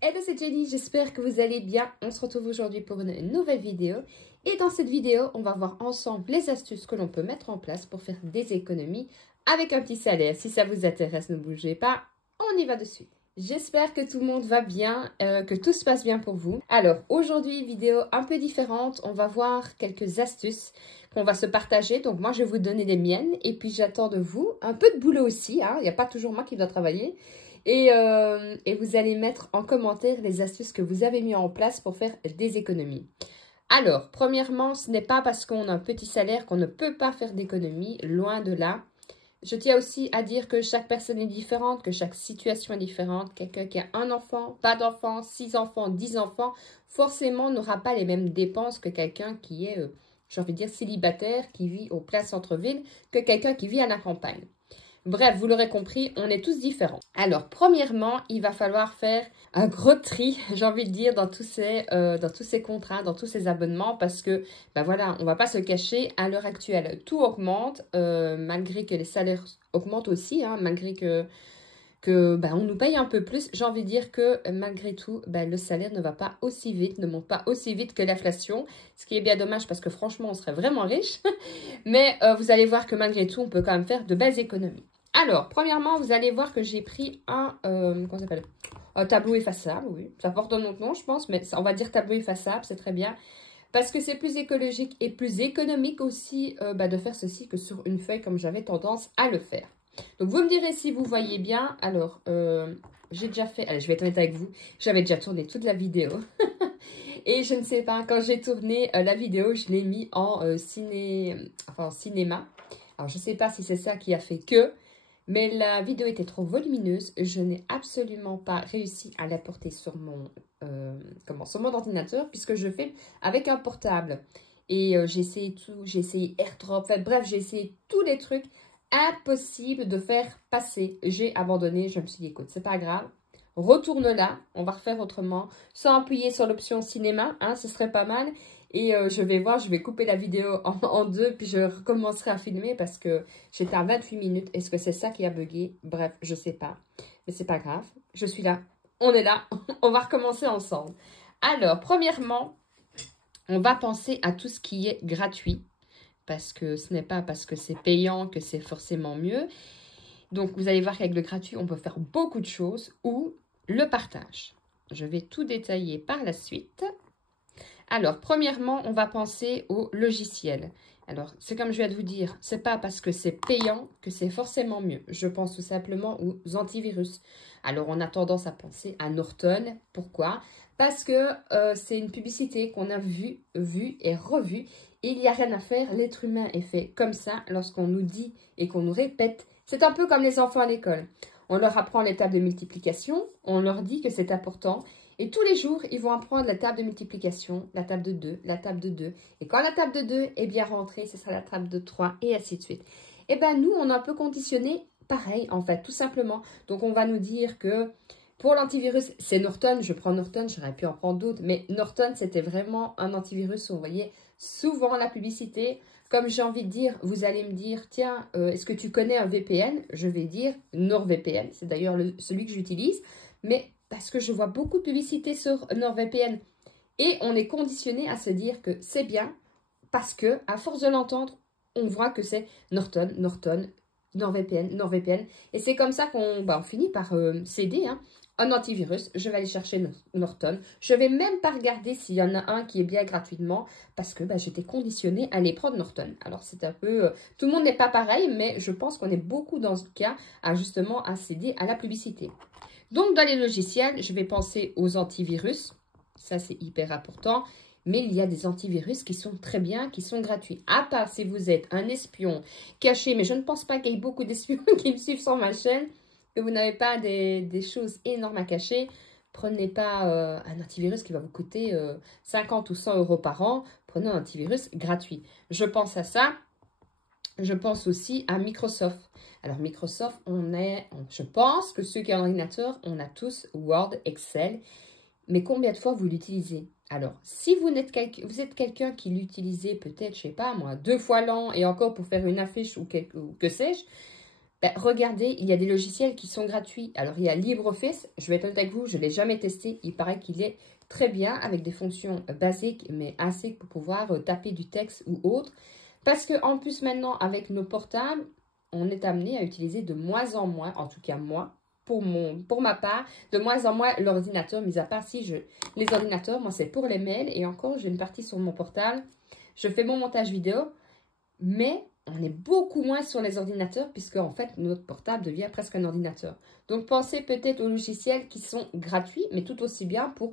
Hello, c'est Jenny, j'espère que vous allez bien. On se retrouve aujourd'hui pour une nouvelle vidéo. Et dans cette vidéo, on va voir ensemble les astuces que l'on peut mettre en place pour faire des économies avec un petit salaire. Si ça vous intéresse, ne bougez pas, on y va de suite. J'espère que tout le monde va bien, que tout se passe bien pour vous. Alors, aujourd'hui, vidéo un peu différente. On va voir quelques astuces qu'on va se partager. Donc, moi, je vais vous donner les miennes. Et puis, j'attends de vous un peu de boulot aussi. Il n'y a pas toujours moi qui dois travailler. Et vous allez mettre en commentaire les astuces que vous avez mis en place pour faire des économies. Alors, premièrement, ce n'est pas parce qu'on a un petit salaire qu'on ne peut pas faire d'économies, loin de là. Je tiens aussi à dire que chaque personne est différente, que chaque situation est différente. Quelqu'un qui a un enfant, pas d'enfant, 6 enfants, 10 enfants, forcément n'aura pas les mêmes dépenses que quelqu'un qui est, j'ai envie de dire, célibataire, qui vit au plein centre-ville, que quelqu'un qui vit à la campagne. Bref, vous l'aurez compris, on est tous différents. Alors, premièrement, il va falloir faire un gros tri, j'ai envie de dire, dans tous ces contrats, dans tous ces abonnements, parce que, ben voilà, on ne va pas se cacher, à l'heure actuelle, tout augmente, malgré que les salaires augmentent aussi, hein, malgré que on nous paye un peu plus. J'ai envie de dire que, malgré tout, le salaire ne va pas aussi vite, ne monte pas aussi vite que l'inflation, ce qui est bien dommage, parce que franchement, on serait vraiment riche. Mais vous allez voir que malgré tout, on peut quand même faire de belles économies. Alors, premièrement, vous allez voir que j'ai pris un tableau effaçable, oui. Ça porte un autre nom, je pense, mais on va dire tableau effaçable, c'est très bien. Parce que c'est plus écologique et plus économique aussi de faire ceci que sur une feuille, comme j'avais tendance à le faire. Donc, vous me direz si vous voyez bien. Alors, j'ai déjà fait... Allez, je vais être honnête avec vous. J'avais déjà tourné toute la vidéo. Et je ne sais pas, quand j'ai tourné la vidéo, je l'ai mis en cinéma. Alors, je ne sais pas si c'est ça qui a fait que... Mais la vidéo était trop volumineuse. Je n'ai absolument pas réussi à la porter sur sur mon ordinateur, puisque je filme avec un portable. Et j'ai essayé tout, j'ai essayé AirDrop, enfin, bref, j'ai essayé tous les trucs. Impossible de faire passer. J'ai abandonné, je me suis dit, écoute, c'est pas grave. Retourne là, on va refaire autrement. Sans appuyer sur l'option cinéma, hein, ce serait pas mal. Et je vais voir, je vais couper la vidéo en deux, puis je recommencerai à filmer parce que j'étais à 28 minutes. Est-ce que c'est ça qui a bugué? Bref, je sais pas. Mais c'est pas grave, je suis là. On est là, on va recommencer ensemble. Alors, premièrement, on va penser à tout ce qui est gratuit. Parce que ce n'est pas parce que c'est payant que c'est forcément mieux. Donc, vous allez voir qu'avec le gratuit, on peut faire beaucoup de choses. Ou le partage. Je vais tout détailler par la suite. Alors, premièrement, on va penser au logiciel. Alors, c'est comme je viens de vous dire, c'est pas parce que c'est payant que c'est forcément mieux. Je pense tout simplement aux antivirus. Alors, on a tendance à penser à Norton. Pourquoi? Parce que c'est une publicité qu'on a vue et revue. Il n'y a rien à faire. L'être humain est fait comme ça lorsqu'on nous dit et qu'on nous répète. C'est un peu comme les enfants à l'école. On leur apprend les tables de multiplication. On leur dit que c'est important. Et tous les jours, ils vont apprendre la table de multiplication, la table de 2, la table de 2. Et quand la table de 2 est bien rentrée, ce sera la table de 3 et ainsi de suite. Et bien, nous, on a un peu conditionné pareil, en fait, tout simplement. Donc, on va nous dire que pour l'antivirus, c'est Norton. Je prends Norton, j'aurais pu en prendre d'autres. Mais Norton, c'était vraiment un antivirus où on voyait souvent la publicité. Comme j'ai envie de dire, vous allez me dire, tiens, est-ce que tu connais un VPN? Je vais dire NordVPN. C'est d'ailleurs celui que j'utilise. Mais parce que je vois beaucoup de publicité sur NordVPN. Et on est conditionné à se dire que c'est bien parce que, à force de l'entendre, on voit que c'est Norton, NordVPN. Et c'est comme ça qu'on finit par céder un antivirus. Je vais aller chercher Norton. Je ne vais même pas regarder s'il y en a un qui est bien gratuitement parce que j'étais conditionnée à aller prendre Norton. Alors, c'est un peu... tout le monde n'est pas pareil, mais je pense qu'on est beaucoup dans ce cas à justement à céder à la publicité. Donc, dans les logiciels, je vais penser aux antivirus. Ça, c'est hyper important. Mais il y a des antivirus qui sont très bien, qui sont gratuits. À part si vous êtes un espion caché, mais je ne pense pas qu'il y ait beaucoup d'espions qui me suivent sur ma chaîne, que vous n'avez pas des choses énormes à cacher. Prenez pas un antivirus qui va vous coûter 50 ou 100 euros par an. Prenez un antivirus gratuit. Je pense à ça. Je pense aussi à Microsoft. Alors, Microsoft, je pense que ceux qui ont un ordinateur, on a tous Word, Excel. Mais combien de fois vous l'utilisez? Alors, si vous êtes quelqu'un qui l'utilisez peut-être, je ne sais pas moi, 2 fois l'an et encore pour faire une affiche ou que sais-je, Ben, regardez, il y a des logiciels qui sont gratuits. Alors, il y a LibreOffice. Je vais être honnête avec vous, je ne l'ai jamais testé. Il paraît qu'il est très bien avec des fonctions basiques, mais assez pour pouvoir taper du texte ou autre. Parce qu'en plus, maintenant, avec nos portables, on est amené à utiliser de moins en moins, en tout cas moi, pour ma part, de moins en moins l'ordinateur, mis à part si les ordinateurs, moi, c'est pour les mails. Et encore, j'ai une partie sur mon portable. Je fais mon montage vidéo, mais on est beaucoup moins sur les ordinateurs puisque en fait notre portable devient presque un ordinateur. Donc pensez peut-être aux logiciels qui sont gratuits mais tout aussi bien pour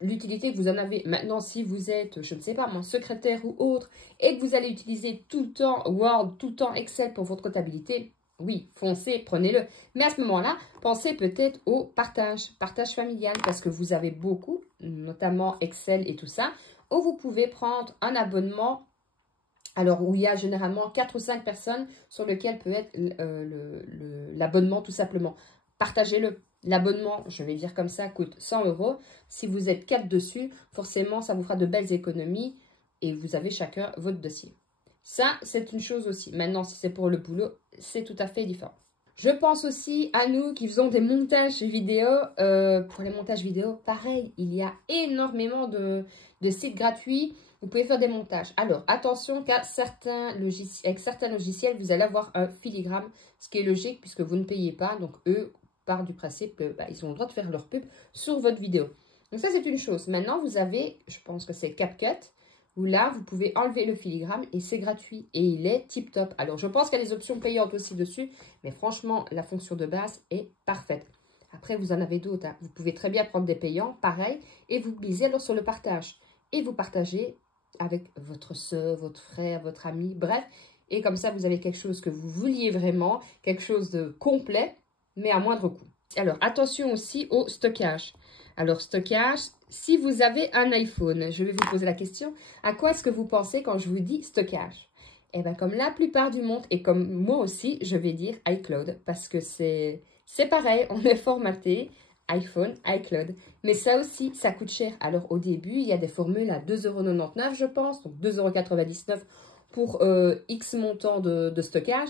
l'utilité que vous en avez. Maintenant si vous êtes, je ne sais pas, mon secrétaire ou autre et que vous allez utiliser tout le temps Word, tout le temps Excel pour votre comptabilité, oui, foncez, prenez-le. Mais à ce moment-là, pensez peut-être au partage familial parce que vous avez beaucoup, notamment Excel et tout ça, où vous pouvez prendre un abonnement. Alors, où il y a généralement 4 ou 5 personnes sur lequel peut être l'abonnement tout simplement. Partagez-le. L'abonnement, je vais dire comme ça, coûte 100 €. Si vous êtes 4 dessus, forcément, ça vous fera de belles économies et vous avez chacun votre dossier. Ça, c'est une chose aussi. Maintenant, si c'est pour le boulot, c'est tout à fait différent. Je pense aussi à nous qui faisons des montages vidéo. Pour les montages vidéo, pareil, il y a énormément de sites gratuits. Vous pouvez faire des montages. Alors, attention qu'avec certains logiciels, vous allez avoir un filigrane, ce qui est logique puisque vous ne payez pas. Donc, eux partent du principe qu'ils ont le droit de faire leur pub sur votre vidéo. Donc, ça, c'est une chose. Maintenant, vous avez, je pense que c'est CapCut, où là, vous pouvez enlever le filigrane et c'est gratuit. Et il est tip top. Alors, je pense qu'il y a des options payantes aussi dessus, mais franchement, la fonction de base est parfaite. Après, vous en avez d'autres. Hein. Vous pouvez très bien prendre des payants, pareil, et vous misez alors sur le partage. Et vous partagez avec votre soeur, votre frère, votre ami, bref. Et comme ça, vous avez quelque chose que vous vouliez vraiment, quelque chose de complet, mais à moindre coût. Alors, attention aussi au stockage. Alors, stockage, si vous avez un iPhone, je vais vous poser la question, à quoi est-ce que vous pensez quand je vous dis stockage? Eh bien, comme la plupart du monde, et comme moi aussi, je vais dire iCloud, parce que c'est pareil, on est formaté, iPhone, iCloud. Mais ça aussi, ça coûte cher. Alors, au début, il y a des formules à 2,99 €, je pense. Donc, 2,99 € pour X montant de stockage.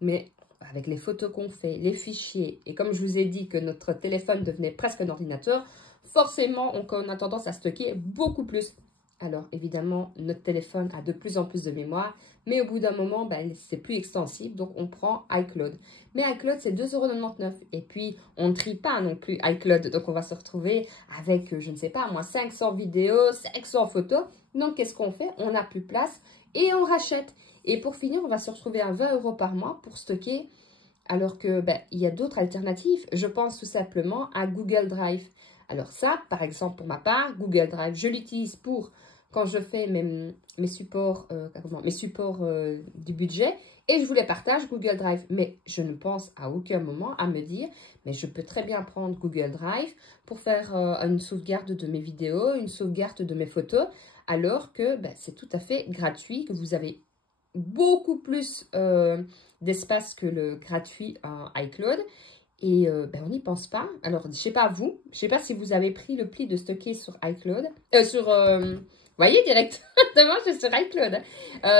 Mais avec les photos qu'on fait, les fichiers, et comme je vous ai dit que notre téléphone devenait presque un ordinateur, forcément, on a tendance à stocker beaucoup plus. Alors, évidemment, notre téléphone a de plus en plus de mémoire, mais au bout d'un moment, c'est plus extensible, donc on prend iCloud. Mais iCloud, c'est 2,99 €. Et puis, on ne trie pas non plus iCloud, donc on va se retrouver avec, je ne sais pas, moi, 500 vidéos, 500 photos. Donc, qu'est-ce qu'on fait? On n'a plus de place et on rachète. Et pour finir, on va se retrouver à 20 € par mois pour stocker, alors que il y a d'autres alternatives. Je pense tout simplement à Google Drive. Alors ça, par exemple, pour ma part, Google Drive, je l'utilise pour quand je fais mes supports du budget et je vous les partage Google Drive. Mais je ne pense à aucun moment à me dire, mais je peux très bien prendre Google Drive pour faire une sauvegarde de mes vidéos, une sauvegarde de mes photos, alors que c'est tout à fait gratuit, que vous avez beaucoup plus d'espace que le gratuit iCloud. Et on n'y pense pas. Alors, je ne sais pas vous, je ne sais pas si vous avez pris le pli de stocker sur iCloud, vous voyez, directement, je suis sur iCloud,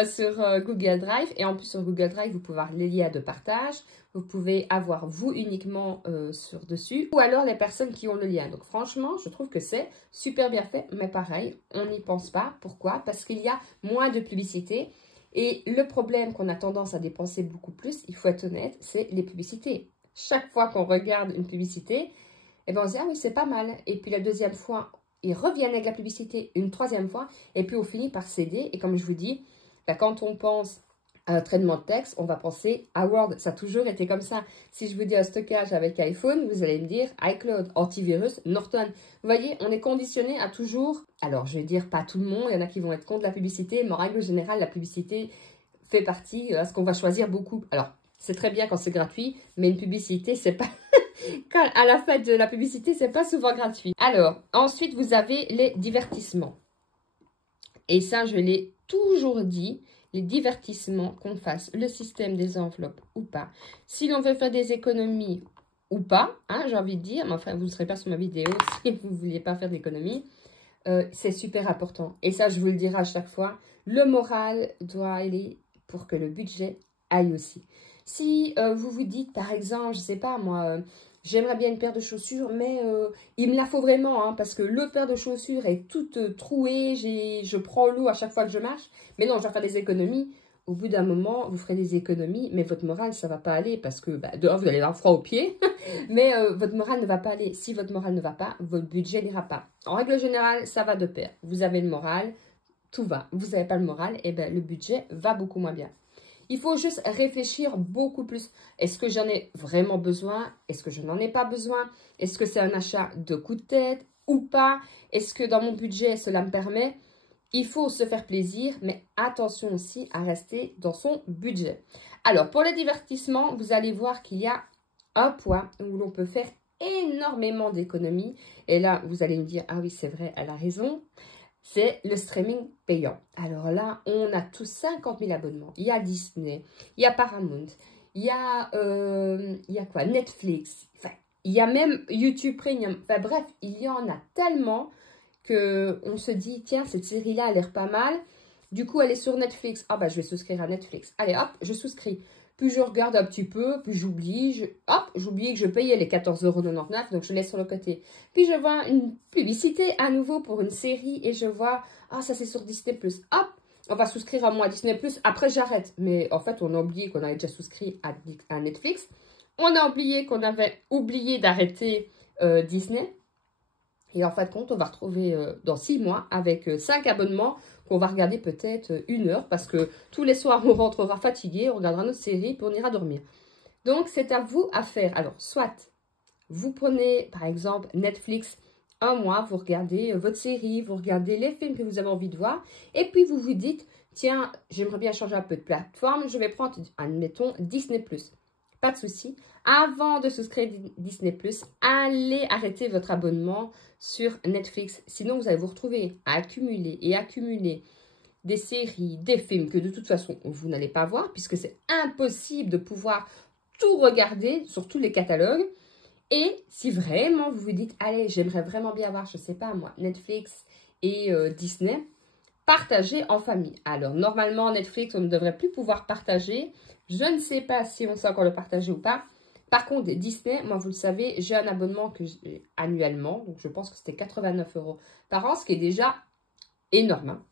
sur Google Drive. Et en plus, sur Google Drive, vous pouvez avoir les liens de partage. Vous pouvez avoir vous uniquement sur dessus. Ou alors les personnes qui ont le lien. Donc, franchement, je trouve que c'est super bien fait. Mais pareil, on n'y pense pas. Pourquoi? Parce qu'il y a moins de publicité. Et le problème qu'on a tendance à dépenser beaucoup plus, il faut être honnête, c'est les publicités. Chaque fois qu'on regarde une publicité, on se dit « Ah oui, c'est pas mal ». Et puis la deuxième fois, ils reviennent avec la publicité une troisième fois. Et puis on finit par céder. Et comme je vous dis, quand on pense à un traitement de texte, on va penser à Word. Ça a toujours été comme ça. Si je vous dis un stockage avec iPhone, vous allez me dire iCloud, antivirus, Norton. Vous voyez, on est conditionné à toujours... Alors, je vais dire pas tout le monde, il y en a qui vont être contre la publicité, mais en règle générale, la publicité fait partie à ce qu'on va choisir beaucoup. Alors, c'est très bien quand c'est gratuit, mais une publicité, c'est pas... à la fin de la publicité, c'est pas souvent gratuit. Alors, ensuite, vous avez les divertissements. Et ça, je l'ai toujours dit, les divertissements, qu'on fasse le système des enveloppes ou pas. Si l'on veut faire des économies ou pas, hein, j'ai envie de dire, mais enfin, vous ne serez pas sur ma vidéo si vous ne vouliez pas faire d'économies. C'est super important. Et ça, je vous le dirai à chaque fois, le moral doit aller pour que le budget aille aussi. Si vous vous dites, par exemple, je sais pas moi, j'aimerais bien une paire de chaussures, mais il me la faut vraiment, hein, parce que le paire de chaussures est toute trouée, je prends l'eau à chaque fois que je marche. Mais non, je dois faire des économies. Au bout d'un moment, vous ferez des économies, mais votre morale, ça ne va pas aller, parce que, bah, dehors, vous allez avoir froid aux pieds, mais votre morale ne va pas aller. Si votre morale ne va pas, votre budget n'ira pas. En règle générale, ça va de pair. Vous avez le moral, tout va. Vous n'avez pas le moral, et ben le budget va beaucoup moins bien. Il faut juste réfléchir beaucoup plus. Est-ce que j'en ai vraiment besoin? Est-ce que je n'en ai pas besoin? Est-ce que c'est un achat de coup de tête ou pas? Est-ce que dans mon budget, cela me permet? Il faut se faire plaisir, mais attention aussi à rester dans son budget. Alors, pour le divertissement, vous allez voir qu'il y a un point où l'on peut faire énormément d'économies. Et là, vous allez me dire, ah oui, c'est vrai, elle a raison. C'est le streaming payant. Alors là, on a tous 50 000 abonnements. Il y a Disney, il y a Paramount, il y a quoi? Netflix. Enfin, il y a même YouTube Premium. Enfin bref, il y en a tellement qu'on se dit, tiens, cette série-là a l'air pas mal. Du coup, elle est sur Netflix. Ah bah, je vais souscrire à Netflix. Allez, hop, je souscris. Puis je regarde un petit peu, puis j'oublie. Hop, j'oublie que je payais les 14,99 €, donc je laisse sur le côté. Puis je vois une publicité à nouveau pour une série et je vois, ah, ça c'est sur Disney+. Hop, on va souscrire à moi à Disney+. Après, j'arrête. Mais en fait, on a oublié qu'on avait déjà souscrit à Netflix. On a oublié qu'on avait oublié d'arrêter Disney. Et en fin de compte, on va retrouver dans 6 mois avec 5 abonnements qu'on va regarder peut-être 1 heure parce que tous les soirs, on rentrera fatigué, on regardera notre série puis on ira dormir. Donc, c'est à vous à faire. Alors, soit vous prenez par exemple Netflix un mois, vous regardez votre série, vous regardez les films que vous avez envie de voir et puis vous vous dites, tiens, j'aimerais bien changer un peu de plateforme, je vais prendre, admettons, Disney+. Pas de souci. Avant de souscrire Disney+, allez arrêter votre abonnement sur Netflix. Sinon, vous allez vous retrouver à accumuler et accumuler des séries, des films que de toute façon, vous n'allez pas voir puisque c'est impossible de pouvoir tout regarder sur tous les catalogues. Et si vraiment vous vous dites, allez, j'aimerais vraiment bien voir, je ne sais pas moi, Netflix et Disney, partagez en famille. Alors, normalement, Netflix, on ne devrait plus pouvoir partager. Je ne sais pas si on sait encore le partager ou pas. Par contre, Disney, moi, vous le savez, j'ai un abonnement que j'ai annuellement. Donc, je pense que c'était 89 € par an, ce qui est déjà énorme. Hein.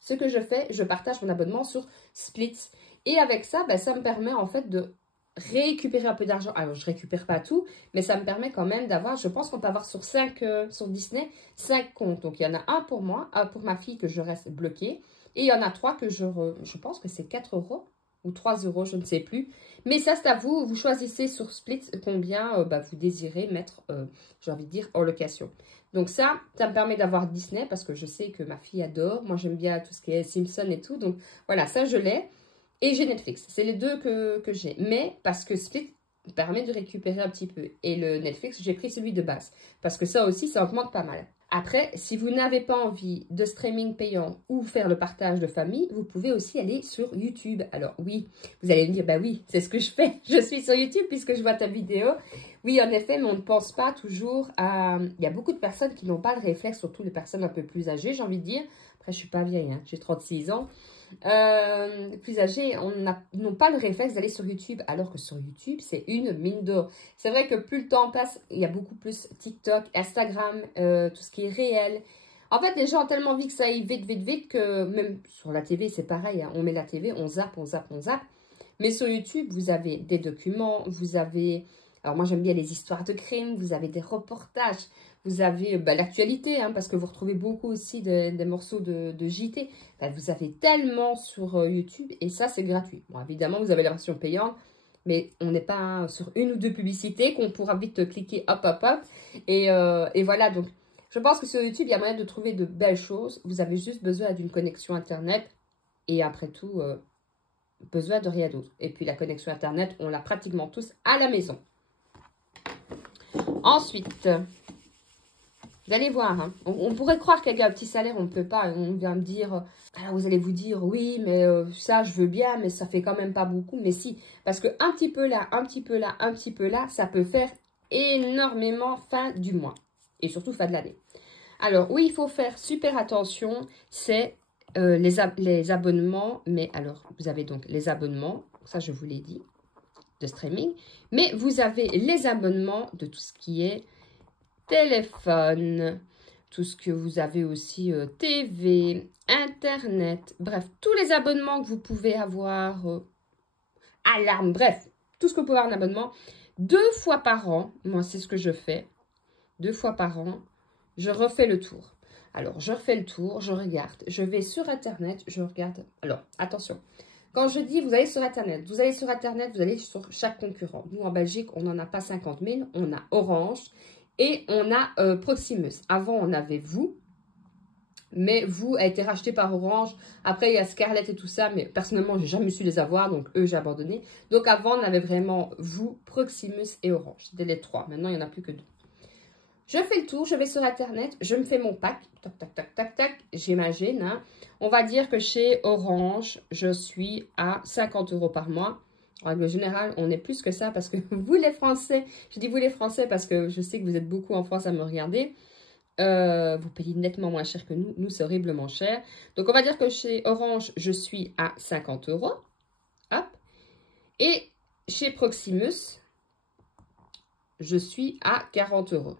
Ce que je fais, je partage mon abonnement sur Splits. Et avec ça, ben, ça me permet en fait de récupérer un peu d'argent. Alors, je ne récupère pas tout, mais ça me permet quand même d'avoir, je pense qu'on peut avoir sur Disney, 5 comptes. Donc, il y en a un pour moi, un pour ma fille que je reste bloquée. Et il y en a 3 que je pense que c'est 4 € ou 3 €, je ne sais plus. Mais ça, c'est à vous. Vous choisissez sur Split combien vous désirez mettre, j'ai envie de dire, en location. Donc ça me permet d'avoir Disney parce que je sais que ma fille adore. Moi, j'aime bien tout ce qui est Simpson et tout. Donc voilà, ça, je l'ai. Et j'ai Netflix. C'est les deux que j'ai. Mais parce que Split permet de récupérer un petit peu. Et le Netflix, j'ai pris celui de base. Parce que ça aussi, ça augmente pas mal. Après, si vous n'avez pas envie de streaming payant ou faire le partage de famille, vous pouvez aussi aller sur YouTube. Alors oui, vous allez me dire, bah oui, c'est ce que je fais. Je suis sur YouTube puisque je vois ta vidéo. Oui, en effet, mais on ne pense pas toujours à... Il y a beaucoup de personnes qui n'ont pas le réflexe, surtout les personnes un peu plus âgées, j'ai envie de dire. Après, je ne suis pas vieille, hein, j'ai 36 ans. Plus âgés, n'ont pas le réflexe d'aller sur YouTube, alors que sur YouTube, c'est une mine d'or. C'est vrai que plus le temps passe, il y a beaucoup plus TikTok, Instagram, tout ce qui est réel. En fait, les gens ont tellement envie que ça aille vite, vite, vite, que même sur la TV, c'est pareil. Hein, on met la TV, on zappe, on zappe, on zappe. Mais sur YouTube, vous avez des documents, vous avez... Alors moi, j'aime bien les histoires de crimes, vous avez des reportages, vous avez l'actualité, hein, parce que vous retrouvez beaucoup aussi des morceaux de JT. Vous avez tellement sur YouTube et ça, c'est gratuit. Bon, évidemment, vous avez la version payante, mais on n'est pas sur une ou deux publicités qu'on pourra vite cliquer hop, hop, hop. Et voilà, donc je pense que sur YouTube, il y a moyen de trouver de belles choses. Vous avez juste besoin d'une connexion Internet et après tout, besoin de rien d'autre. Et puis la connexion Internet, on l'a pratiquement tous à la maison. Ensuite, vous allez voir, hein, on pourrait croire qu'avec un petit salaire, on ne peut pas. On vient me dire, alors vous allez vous dire, oui, mais ça, je veux bien, mais ça fait quand même pas beaucoup. Mais si, parce qu'un petit peu là, un petit peu là, un petit peu là, ça peut faire énormément fin du mois. Et surtout fin de l'année. Alors, oui, il faut faire super attention, c'est les abonnements. Mais alors, vous avez donc les abonnements. Ça, je vous l'ai dit, de streaming. Mais vous avez les abonnements de tout ce qui est téléphone, tout ce que vous avez aussi TV, Internet, bref, tous les abonnements que vous pouvez avoir, alarme, bref, tout ce que vous pouvez avoir en abonnement. 2 fois par an, moi c'est ce que je fais, 2 fois par an, je refais le tour. Alors, je refais le tour, je regarde, je vais sur Internet, je regarde. Alors, attention, quand je dis vous allez sur Internet, vous allez sur chaque concurrent. Nous, en Belgique, on n'en a pas 50 000, on a Orange et on a Proximus. Avant, on avait vous, mais vous a été racheté par Orange. Après, il y a Scarlett et tout ça, mais personnellement, j'ai jamais su les avoir, donc eux, j'ai abandonné. Donc, avant, on avait vraiment vous, Proximus et Orange. C'était les 3. Maintenant, il n'y en a plus que 2. Je fais le tour, je vais sur Internet, je me fais mon pack, tac, tac, tac, tac, tac, j'imagine. Hein. On va dire que chez Orange, je suis à 50 € par mois. En règle générale, on est plus que ça parce que vous les Français, je dis vous les Français parce que je sais que vous êtes beaucoup en France à me regarder. Vous payez nettement moins cher que nous. Nous, c'est horriblement cher. Donc, on va dire que chez Orange, je suis à 50 €. Hop. Et chez Proximus, je suis à 40 €.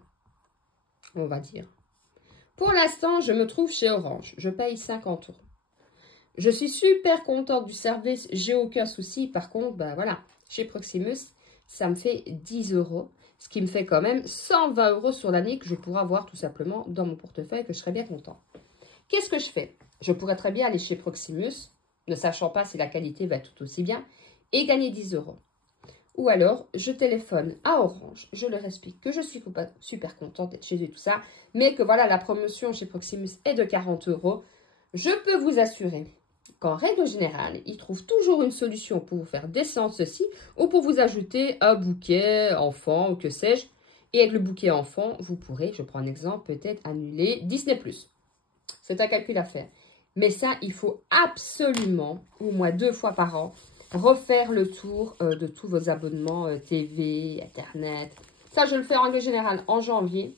On va dire. Pour l'instant, je me trouve chez Orange. Je paye 50 €. Je suis super contente du service. J'ai aucun souci. Par contre, ben voilà, chez Proximus, ça me fait 10 €. Ce qui me fait quand même 120 € sur l'année que je pourrais avoir tout simplement dans mon portefeuille, que je serais bien content. Qu'est-ce que je fais? Je pourrais très bien aller chez Proximus, ne sachant pas si la qualité va tout aussi bien, et gagner 10 €. Ou alors, je téléphone à Orange, je leur explique que je suis super contente d'être chez eux et tout ça, mais que voilà, la promotion chez Proximus est de 40 €. Je peux vous assurer qu'en règle générale, ils trouvent toujours une solution pour vous faire descendre ceci ou pour vous ajouter un bouquet enfant ou que sais-je. Et avec le bouquet enfant, vous pourrez, je prends un exemple, peut-être annuler Disney+. C'est un calcul à faire. Mais ça, il faut absolument, au moins 2 fois par an, refaire le tour de tous vos abonnements TV, Internet. Ça, je le fais en règle générale en janvier.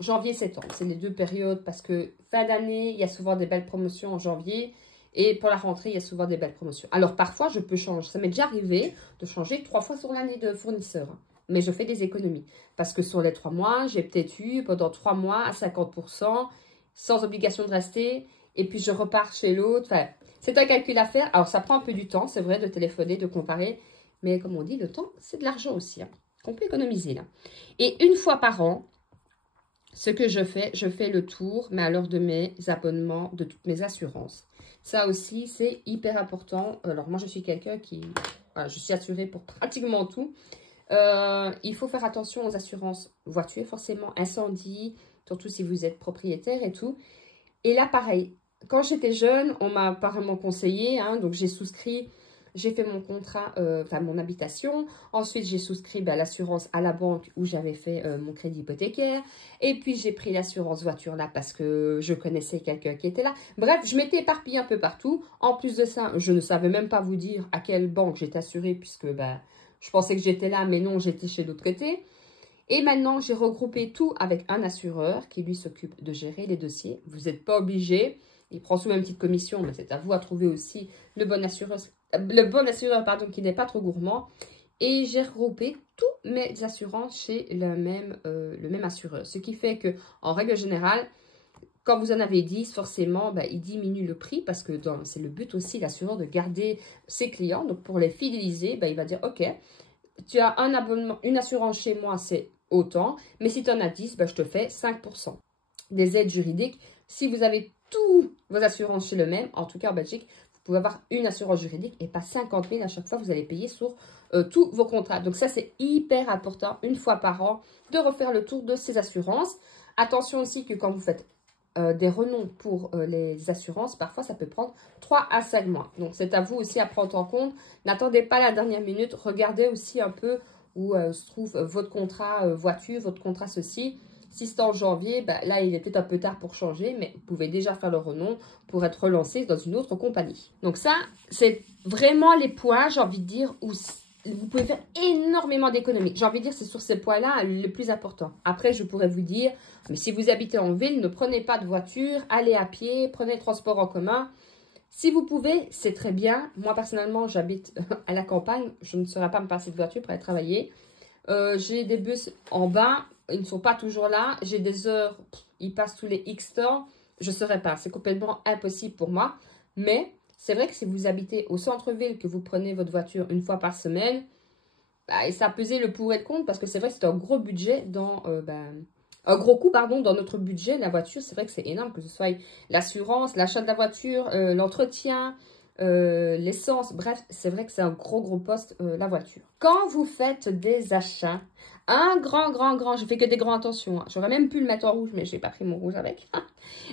Janvier-septembre, c'est les 2 périodes parce que fin d'année, il y a souvent des belles promotions en janvier. Et pour la rentrée, il y a souvent des belles promotions. Alors, parfois, je peux changer. Ça m'est déjà arrivé de changer 3 fois sur l'année de fournisseur. Mais je fais des économies. Parce que sur les 3 mois, j'ai peut-être eu pendant 3 mois à 50%, sans obligation de rester. Et puis, je repars chez l'autre. Enfin, c'est un calcul à faire. Alors, ça prend un peu du temps, c'est vrai, de téléphoner, de comparer. Mais comme on dit, le temps, c'est de l'argent aussi. Hein, qu'on peut économiser là. Et une fois par an, ce que je fais le tour, mais alors de mes abonnements, de toutes mes assurances. Ça aussi, c'est hyper important. Alors, moi, je suis quelqu'un qui... Voilà, je suis assurée pour pratiquement tout. Il faut faire attention aux assurances voitures, forcément, incendie, surtout si vous êtes propriétaire et tout. Et là, pareil, quand j'étais jeune, on m'a apparemment conseillé, hein, donc j'ai souscrit... J'ai fait mon contrat, enfin mon habitation. Ensuite, j'ai souscrit l'assurance à la banque où j'avais fait mon crédit hypothécaire. Et puis, j'ai pris l'assurance voiture là parce que je connaissais quelqu'un qui était là. Bref, je m'étais éparpillée un peu partout. En plus de ça, je ne savais même pas vous dire à quelle banque j'étais assurée puisque je pensais que j'étais là, mais non, j'étais chez l'autre côté. Et maintenant, j'ai regroupé tout avec un assureur qui, lui, s'occupe de gérer les dossiers. Vous n'êtes pas obligé. Il prend souvent une petite commission, mais c'est à vous à trouver aussi le bon assureur qui n'est pas trop gourmand. Et j'ai regroupé tous mes assurances chez le même assureur. Ce qui fait que, en règle générale, quand vous en avez 10, forcément, il diminue le prix parce que c'est le but aussi, l'assureur, de garder ses clients. Donc, pour les fidéliser, il va dire, OK, tu as un abonnement, une assurance chez moi, c'est autant. Mais si tu en as 10, je te fais 5%. Des aides juridiques. Si vous avez tous vos assurances chez le même, en tout cas en Belgique, vous pouvez avoir une assurance juridique et pas 50 000 à chaque fois que vous allez payer sur tous vos contrats. Donc ça, c'est hyper important, une fois par an, de refaire le tour de ces assurances. Attention aussi que quand vous faites des renoms pour les assurances, parfois ça peut prendre 3 à 5 mois. Donc c'est à vous aussi à prendre en compte. N'attendez pas la dernière minute, regardez aussi un peu où se trouve votre contrat voiture, votre contrat ceci. Si c'est en janvier, là, il est peut-être un peu tard pour changer, mais vous pouvez déjà faire le renom pour être relancé dans une autre compagnie. Donc ça, c'est vraiment les points, j'ai envie de dire, où vous pouvez faire énormément d'économies. J'ai envie de dire, c'est sur ces points-là le plus important. Après, je pourrais vous dire, mais si vous habitez en ville, ne prenez pas de voiture, allez à pied, prenez le transport en commun. Si vous pouvez, c'est très bien. Moi, personnellement, j'habite à la campagne. Je ne saurais pas me passer de voiture pour aller travailler. J'ai des bus en bas. Ils ne sont pas toujours là. J'ai des heures, ils passent tous les X temps. Je ne saurais pas. C'est complètement impossible pour moi. Mais c'est vrai que si vous habitez au centre-ville, que vous prenez votre voiture une fois par semaine, bah, et ça a pesé le pour et le contre parce que c'est vrai que c'est un gros budget dans... un gros coût, pardon, dans notre budget, la voiture, c'est vrai que c'est énorme, que ce soit l'assurance, l'achat de la voiture, l'entretien, l'essence, bref, c'est vrai que c'est un gros poste, la voiture. Quand vous faites des achats, un grand, je fais que des grands, attention, hein. J'aurais même pu le mettre en rouge, mais j'ai pas pris mon rouge avec.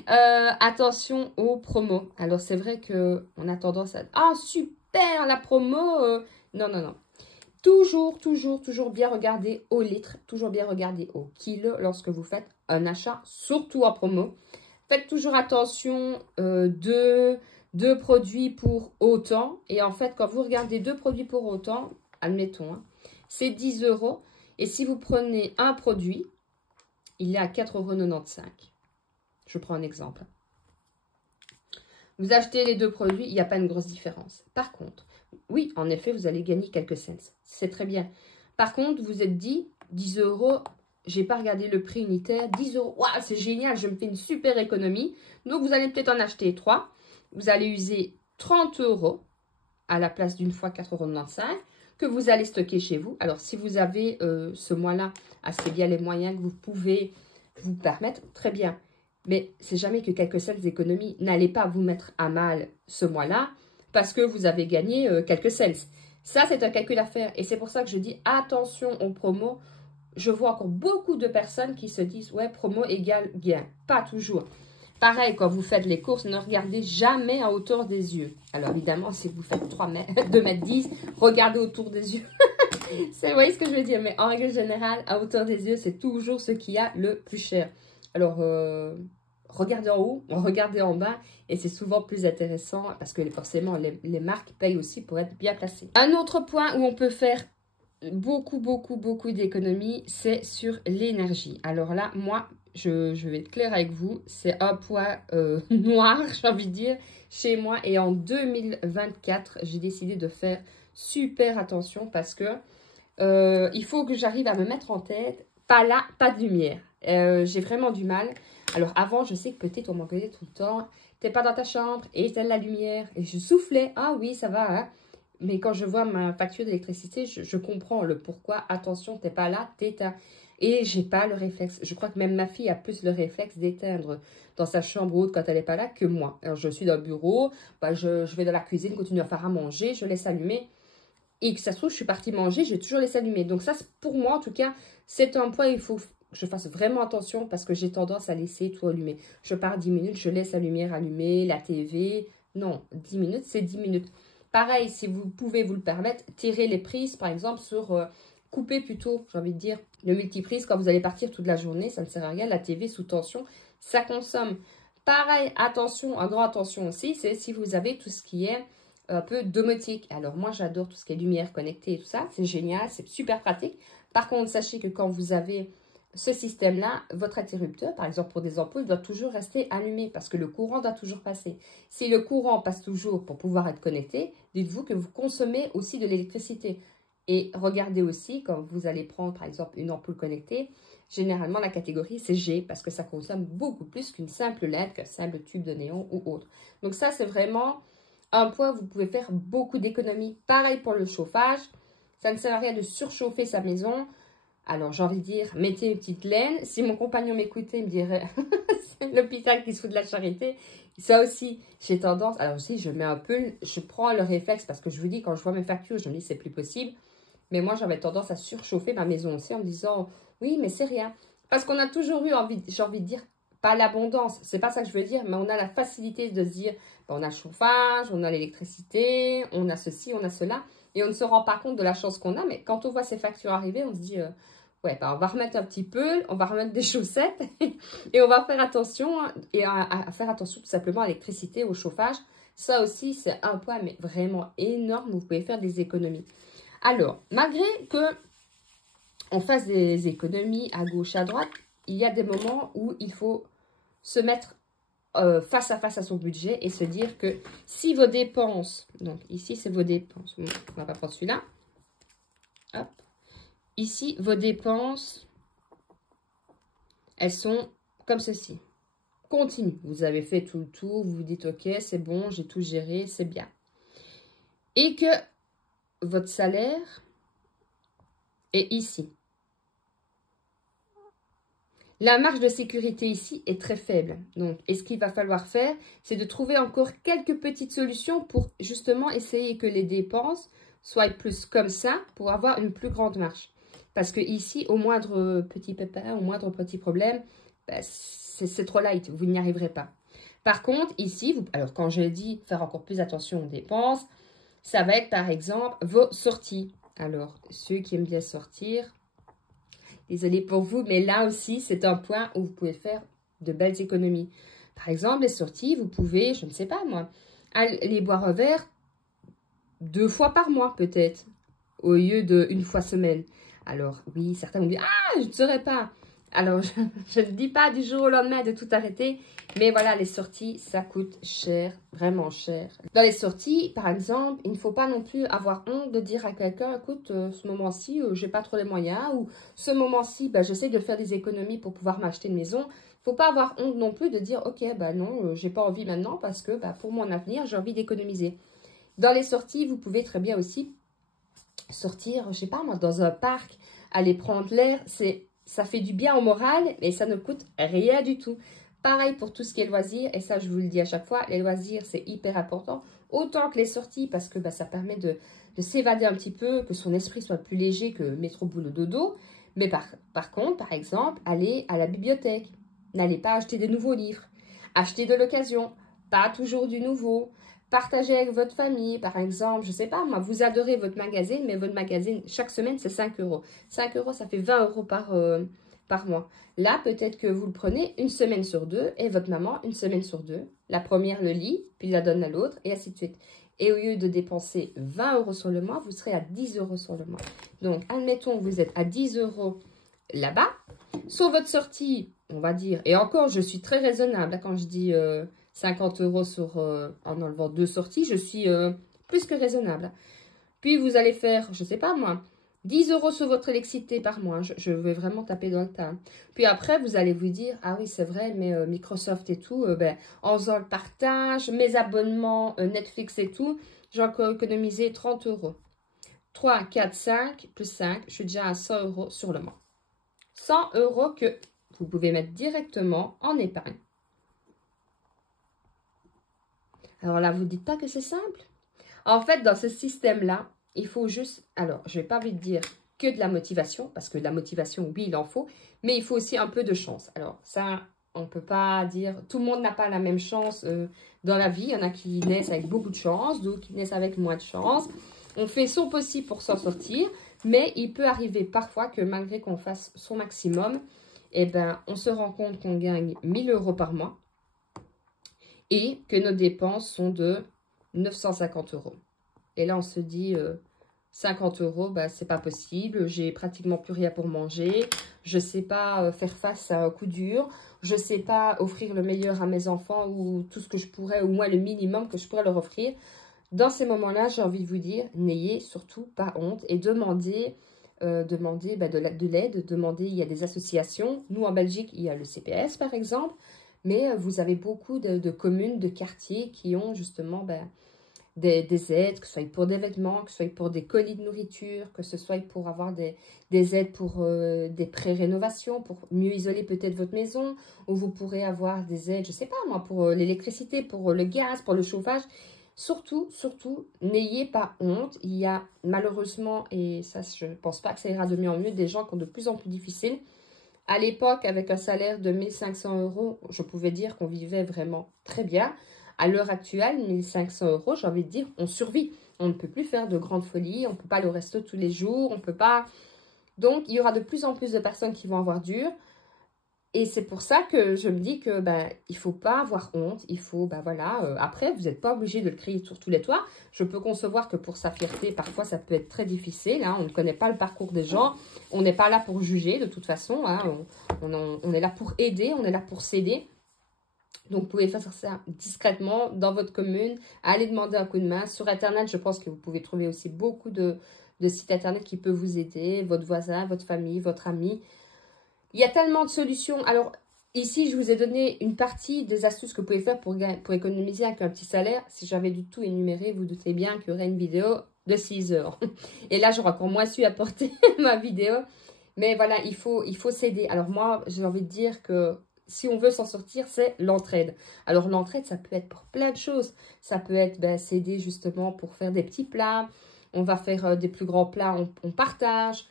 Attention aux promos. Alors, c'est vrai qu'on a tendance à... Ah, super, la promo Non. Toujours bien regarder au litre, toujours bien regarder au kilo lorsque vous faites un achat, surtout en promo. Faites toujours attention, deux produits pour autant. Et en fait, quand vous regardez 2 produits pour autant, admettons, hein, c'est 10 €. Et si vous prenez un produit, il est à 4,95 €. Je prends un exemple. Vous achetez les 2 produits, il n'y a pas une grosse différence. Par contre, oui, en effet, vous allez gagner quelques cents. C'est très bien. Par contre, vous êtes dit, 10 €, j'ai pas regardé le prix unitaire. 10 €, waouh, c'est génial, je me fais une super économie. Donc, vous allez peut-être en acheter 3. Vous allez user 30 € à la place d'une fois 4,95 € que vous allez stocker chez vous. Alors, si vous avez ce mois-là assez bien les moyens que vous pouvez vous permettre, très bien. Mais c'est jamais que quelques cents d'économie. N'allez pas vous mettre à mal ce mois-là parce que vous avez gagné quelques cents. Ça, c'est un calcul à faire. Et c'est pour ça que je dis attention aux promos. Je vois encore beaucoup de personnes qui se disent, ouais, promo égale gain. Pas toujours. Pareil, quand vous faites les courses, ne regardez jamais à hauteur des yeux. Alors, évidemment, si vous faites 2,10 m, regardez autour des yeux. Vous voyez ce que je veux dire? Mais en règle générale, à hauteur des yeux, c'est toujours ce qui a le plus cher. Alors, regardez en haut, regardez en bas. Et c'est souvent plus intéressant parce que forcément, les marques payent aussi pour être bien placées. Un autre point où on peut faire beaucoup d'économies, c'est sur l'énergie. Alors là, moi, je vais être claire avec vous, c'est un point noir, j'ai envie de dire, chez moi. Et en 2024, j'ai décidé de faire super attention parce que il faut que j'arrive à me mettre en tête, pas là, pas de lumière. J'ai vraiment du mal. Alors avant, je sais que peut-être on m'engueulait tout le temps, t'es pas dans ta chambre, éteins la lumière. Et je soufflais, ah oui, ça va, hein. Mais quand je vois ma facture d'électricité, je comprends le pourquoi. Attention, t'es pas là, t'éteins. Et j'ai pas le réflexe. Je crois que même ma fille a plus le réflexe d'éteindre dans sa chambre haute quand elle n'est pas là que moi. Alors, je suis dans le bureau, bah, je vais dans la cuisine, continue à faire à manger, je laisse allumer. Et que ça se trouve, je suis partie manger, j'ai toujours laissé allumer. Donc ça, pour moi, en tout cas, c'est un point, il faut que je fasse vraiment attention parce que j'ai tendance à laisser tout allumer. Je pars 10 minutes, je laisse la lumière allumée, la TV. Non, 10 minutes, c'est 10 minutes. Pareil, si vous pouvez vous le permettre, tirez les prises, par exemple, sur... couper plutôt, j'ai envie de dire, le multiprise quand vous allez partir toute la journée, ça ne sert à rien. La TV sous tension, ça consomme. Pareil, attention, un grand attention aussi, c'est si vous avez tout ce qui est un peu domotique. Alors moi, j'adore tout ce qui est lumière connectée et tout ça, c'est génial, c'est super pratique. Par contre, sachez que quand vous avez ce système-là, votre interrupteur, par exemple pour des ampoules, doit toujours rester allumé parce que le courant doit toujours passer. Si le courant passe toujours pour pouvoir être connecté, dites-vous que vous consommez aussi de l'électricité. Et regardez aussi, quand vous allez prendre, par exemple, une ampoule connectée, généralement, la catégorie, c'est G, parce que ça consomme beaucoup plus qu'une simple LED, qu'un simple tube de néon ou autre. Donc ça, c'est vraiment un point où vous pouvez faire beaucoup d'économies. Pareil pour le chauffage. Ça ne sert à rien de surchauffer sa maison. Alors, j'ai envie de dire, mettez une petite laine. Si mon compagnon m'écoutait, il me dirait, c'est l'hôpital qui se fout de la charité. Ça aussi, j'ai tendance, alors aussi, je mets un peu, je prends le réflexe, parce que je vous dis, quand je vois mes factures, je me dis, c'est plus possible. Mais moi, j'avais tendance à surchauffer ma maison aussi en me disant, oui, mais c'est rien. Parce qu'on a toujours eu envie, j'ai envie de dire, pas l'abondance, c'est pas ça que je veux dire, mais on a la facilité de se dire, ben, on a le chauffage, on a l'électricité, on a ceci, on a cela. Et on ne se rend pas compte de la chance qu'on a. Mais quand on voit ces factures arriver, on se dit, ouais, ben, on va remettre un petit peu, on va remettre des chaussettes et on va faire attention et à faire attention tout simplement à l'électricité, au chauffage. Ça aussi, c'est un point mais vraiment énorme où vous pouvez faire des économies. Alors, malgré que on fasse des économies à gauche, à droite, il y a des moments où il faut se mettre face à face à son budget et se dire que si vos dépenses, donc ici c'est vos dépenses, on va pas prendre celui-là, hop, ici vos dépenses, elles sont comme ceci, continue, vous avez fait tout le tour, vous vous dites ok c'est bon, j'ai tout géré, c'est bien, et que votre salaire est ici. La marge de sécurité ici est très faible. Donc, et ce qu'il va falloir faire, c'est de trouver encore quelques petites solutions pour justement essayer que les dépenses soient plus comme ça pour avoir une plus grande marge. Parce que ici, au moindre petit pépin, au moindre petit problème, ben, c'est trop light, vous n'y arriverez pas. Par contre, ici, alors quand je dis faire encore plus attention aux dépenses, ça va être par exemple vos sorties. Alors, ceux qui aiment bien sortir, désolée pour vous, mais là aussi, c'est un point où vous pouvez faire de belles économies. Par exemple, les sorties, vous pouvez, je ne sais pas moi, aller boire un verre 2 fois par mois peut-être, au lieu d'1 fois semaine. Alors oui, certains vont dire, ah, je ne saurais pas. Alors, je ne dis pas du jour au lendemain de tout arrêter, mais voilà, les sorties, ça coûte cher, vraiment cher. Dans les sorties, par exemple, il ne faut pas non plus avoir honte de dire à quelqu'un, écoute, ce moment-ci, j'ai pas trop les moyens, ou ce moment-ci, bah, j'essaie de faire des économies pour pouvoir m'acheter une maison. Il ne faut pas avoir honte non plus de dire, ok, bah non, j'ai pas envie maintenant parce que bah, pour mon avenir, j'ai envie d'économiser. Dans les sorties, vous pouvez très bien aussi sortir, je sais pas moi, dans un parc, aller prendre l'air, ça fait du bien au moral, mais ça ne coûte rien du tout. Pareil pour tout ce qui est loisirs, et ça je vous le dis à chaque fois, les loisirs c'est hyper important, autant que les sorties, parce que bah, ça permet de s'évader un petit peu, que son esprit soit plus léger que métro boulot dodo. Mais par contre, par exemple, allez à la bibliothèque, n'allez pas acheter des nouveaux livres, achetez de l'occasion, pas toujours du nouveau. Partagez avec votre famille, par exemple, je ne sais pas, moi, vous adorez votre magazine, mais votre magazine, chaque semaine, c'est 5 €. 5 €, ça fait 20 € par mois. Là, peut-être que vous le prenez une semaine sur 2 et votre maman, une semaine sur 2. La première le lit, puis la donne à l'autre, et ainsi de suite. Et au lieu de dépenser 20 € sur le mois, vous serez à 10 € sur le mois. Donc, admettons que vous êtes à 10 € là-bas. Sur votre sortie, on va dire, et encore, je suis très raisonnable hein, quand je dis 50 € en enlevant 2 sorties, je suis plus que raisonnable. Puis vous allez faire, je ne sais pas moi, 10 € sur votre électricité par mois. Je vais vraiment taper dans le tas. Puis après, vous allez vous dire, ah oui, c'est vrai, mais Microsoft et tout, en faisant le partage, mes abonnements, Netflix et tout, j'ai encore économisé 30 €. 3, 4, 5, plus 5, je suis déjà à 100 € sur le mois. 100 € que vous pouvez mettre directement en épargne. Alors là, vous ne dites pas que c'est simple. En fait, dans ce système-là, il faut juste... Alors, je n'ai pas envie de dire que de la motivation, parce que de la motivation, oui, il en faut, mais il faut aussi un peu de chance. Alors, ça, on ne peut pas dire... Tout le monde n'a pas la même chance dans la vie. Il y en a qui naissent avec beaucoup de chance, d'autres qui naissent avec moins de chance. On fait son possible pour s'en sortir, mais il peut arriver parfois que malgré qu'on fasse son maximum, eh ben, on se rend compte qu'on gagne 1 000 € par mois et que nos dépenses sont de 950 €. Et là, on se dit 50 €, bah, c'est pas possible, j'ai pratiquement plus rien pour manger, je sais pas faire face à un coup dur, je sais pas offrir le meilleur à mes enfants ou tout ce que je pourrais, au moins le minimum que je pourrais leur offrir. Dans ces moments-là, j'ai envie de vous dire, n'ayez surtout pas honte et demandez de l'aide, demandez, il y a des associations. Nous, en Belgique, il y a le CPS, par exemple, mais vous avez beaucoup de communes, de quartiers qui ont justement des aides, que ce soit pour des vêtements, que ce soit pour des colis de nourriture, que ce soit pour avoir des aides pour des pré-rénovations, pour mieux isoler peut-être votre maison, ou vous pourrez avoir des aides, je ne sais pas moi, pour l'électricité, pour le gaz, pour le chauffage. Surtout, n'ayez pas honte. Il y a malheureusement, et ça je ne pense pas que ça ira de mieux en mieux, des gens qui ont de plus en plus difficile. À l'époque, avec un salaire de 1 500 €, je pouvais dire qu'on vivait vraiment très bien. À l'heure actuelle, 1 500 €, j'ai envie de dire, on survit. On ne peut plus faire de grandes folies, on ne peut pas aller au resto tous les jours, on ne peut pas... Donc, il y aura de plus en plus de personnes qui vont avoir dur. Et c'est pour ça que je me dis que il ne faut pas avoir honte. Il faut, après, vous n'êtes pas obligé de le crier sur tous les toits. Je peux concevoir que pour sa fierté, parfois, ça peut être très difficile. Hein. On ne connaît pas le parcours des gens. On n'est pas là pour juger, de toute façon. Hein. On est là pour aider, on est là pour s'aider. Donc, vous pouvez faire ça discrètement dans votre commune. Allez demander un coup de main. Sur Internet, je pense que vous pouvez trouver aussi beaucoup de sites Internet qui peuvent vous aider. Votre voisin, votre famille, votre ami. Il y a tellement de solutions. Alors, ici, je vous ai donné une partie des astuces que vous pouvez faire pour économiser avec un petit salaire. Si j'avais du tout énuméré, vous doutez bien qu'il y aurait une vidéo de 6 heures. Et là, j'aurais encore moins su apporter ma vidéo. Mais voilà, il faut s'aider. Alors moi, j'ai envie de dire que si on veut s'en sortir, c'est l'entraide. Alors l'entraide, ça peut être pour plein de choses. Ça peut être s'aider justement pour faire des petits plats. On va faire des plus grands plats, on partage.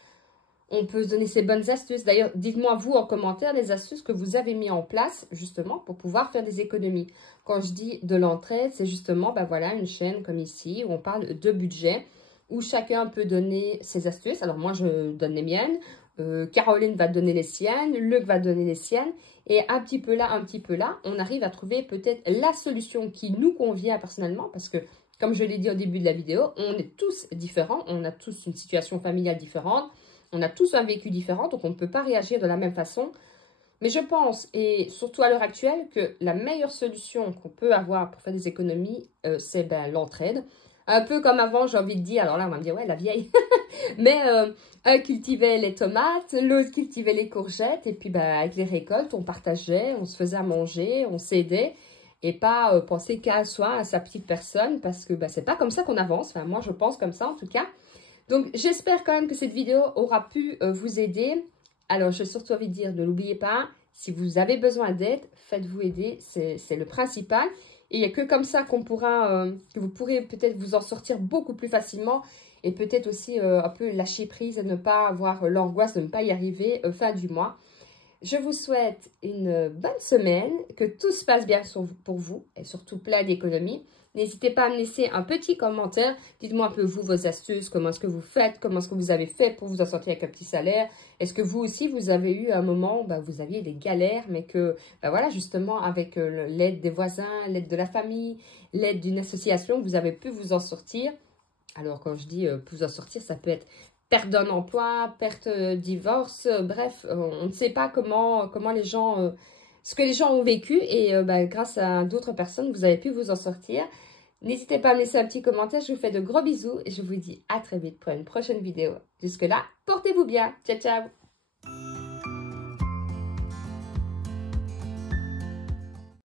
On peut se donner ses bonnes astuces. D'ailleurs, dites-moi vous en commentaire les astuces que vous avez mis en place justement pour pouvoir faire des économies. Quand je dis de l'entraide, c'est justement voilà, une chaîne comme ici où on parle de budget, où chacun peut donner ses astuces. Alors moi, je donne les miennes. Caroline va donner les siennes, Luc va donner les siennes, et un petit peu là, on arrive à trouver peut-être la solution qui nous convient personnellement, parce que, comme je l'ai dit au début de la vidéo, on est tous différents, on a tous une situation familiale différente, on a tous un vécu différent, donc on ne peut pas réagir de la même façon. Mais je pense, et surtout à l'heure actuelle, que la meilleure solution qu'on peut avoir pour faire des économies, c'est l'entraide. Un peu comme avant, j'ai envie de dire, alors là, on va me dire, ouais, la vieille. Mais un cultivait les tomates, l'autre cultivait les courgettes. Et puis, avec les récoltes, on partageait, on se faisait à manger, on s'aidait. Et pas penser qu'à soi, à sa petite personne, parce que c'est pas comme ça qu'on avance. Enfin, moi, je pense comme ça, en tout cas. Donc, j'espère quand même que cette vidéo aura pu vous aider. Alors, j'ai surtout envie de dire, ne l'oubliez pas, si vous avez besoin d'aide, faites-vous aider, c'est le principal. Et il n'y a que comme ça qu'on pourra, que vous pourrez peut-être vous en sortir beaucoup plus facilement et peut-être aussi un peu lâcher prise et ne pas avoir l'angoisse de ne pas y arriver fin du mois. Je vous souhaite une bonne semaine, que tout se passe bien pour vous et surtout plein d'économies. N'hésitez pas à me laisser un petit commentaire. Dites-moi un peu vous, vos astuces, comment est-ce que vous faites, comment est-ce que vous avez fait pour vous en sortir avec un petit salaire. Est-ce que vous aussi, vous avez eu un moment, vous aviez des galères, mais que, voilà, justement, avec l'aide des voisins, l'aide de la famille, l'aide d'une association, vous avez pu vous en sortir. Alors, quand je dis vous en sortir, ça peut être perte d'un emploi, perte, divorce, bref, on ne sait pas comment les gens, ce que les gens ont vécu et grâce à d'autres personnes, vous avez pu vous en sortir. N'hésitez pas à me laisser un petit commentaire, je vous fais de gros bisous et je vous dis à très vite pour une prochaine vidéo. Jusque là, portez-vous bien, ciao ciao.